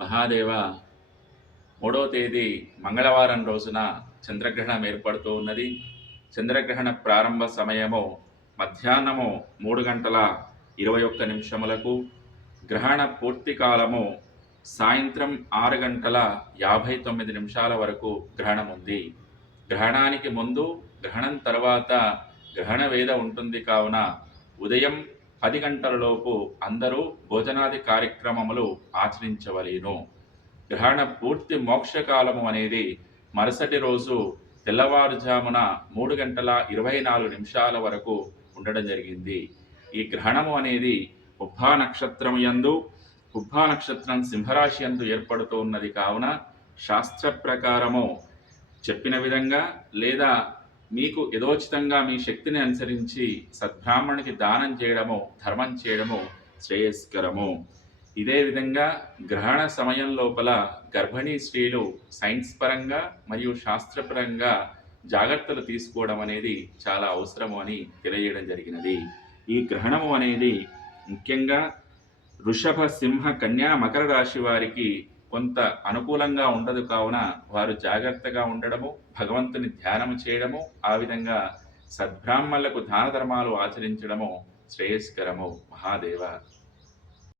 మహాదేవ, 3వ తేదీ మంగళవారం రోజున చంద్రగ్రహణం ఏర్పడుతూ ఉన్నది. చంద్రగ్రహణ ప్రారంభ సమయము మధ్యాహ్నము 3 గంటల 21 నిమిషములకు, గ్రహణ పూర్తి కాలము సాయంత్రం 6 గంటల 59 నిమిషాల వరకు గ్రహణం ఉంది. గ్రహణానికి ముందు, గ్రహణం తర్వాత గ్రహణ వేద ఉంటుంది కావున ఉదయం 10 గంటలలోపు అందరూ భోజనాది కార్యక్రమములు ఆచరించవలేను. గ్రహణ పూర్తి మోక్షకాలము అనేది మరుసటి రోజు తెల్లవారుజామున 3 గంటల 24 నిమిషాల వరకు ఉండడం జరిగింది. ఈ గ్రహణము అనేది పుబ్బా నక్షత్రము యందు, పుబ్బా నక్షత్రం సింహరాశి యందు ఏర్పడుతూ ఉన్నది కావున శాస్త్ర ప్రకారము చెప్పిన విధంగా లేదా మీకు యథోచితంగా మీ శక్తిని అనుసరించి సద్బ్రాహ్మణునికి దానం చేయడము, ధర్మం చేయడము శ్రేయస్కరము. ఇదే విధంగా గ్రహణ సమయం లోపల గర్భిణీ స్త్రీలు సైన్స్ పరంగా మరియు శాస్త్రపరంగా జాగ్రత్తలు తీసుకోవడం అనేది చాలా అవసరము అని తెలియజేయడం జరిగినది. ఈ గ్రహణము అనేది ముఖ్యంగా వృషభ, సింహ, కన్యా, మకర రాశి వారికి కొంత అనుకూలంగా ఉండదు కావున వారు జాగ్రత్తగా ఉండడము, భగవంతుని ధ్యానము చేయడము, ఆ విధంగా సద్బ్రాహ్మణులకు దాన ధర్మాలు ఆచరించడము శ్రేయస్కరము. మహాదేవ.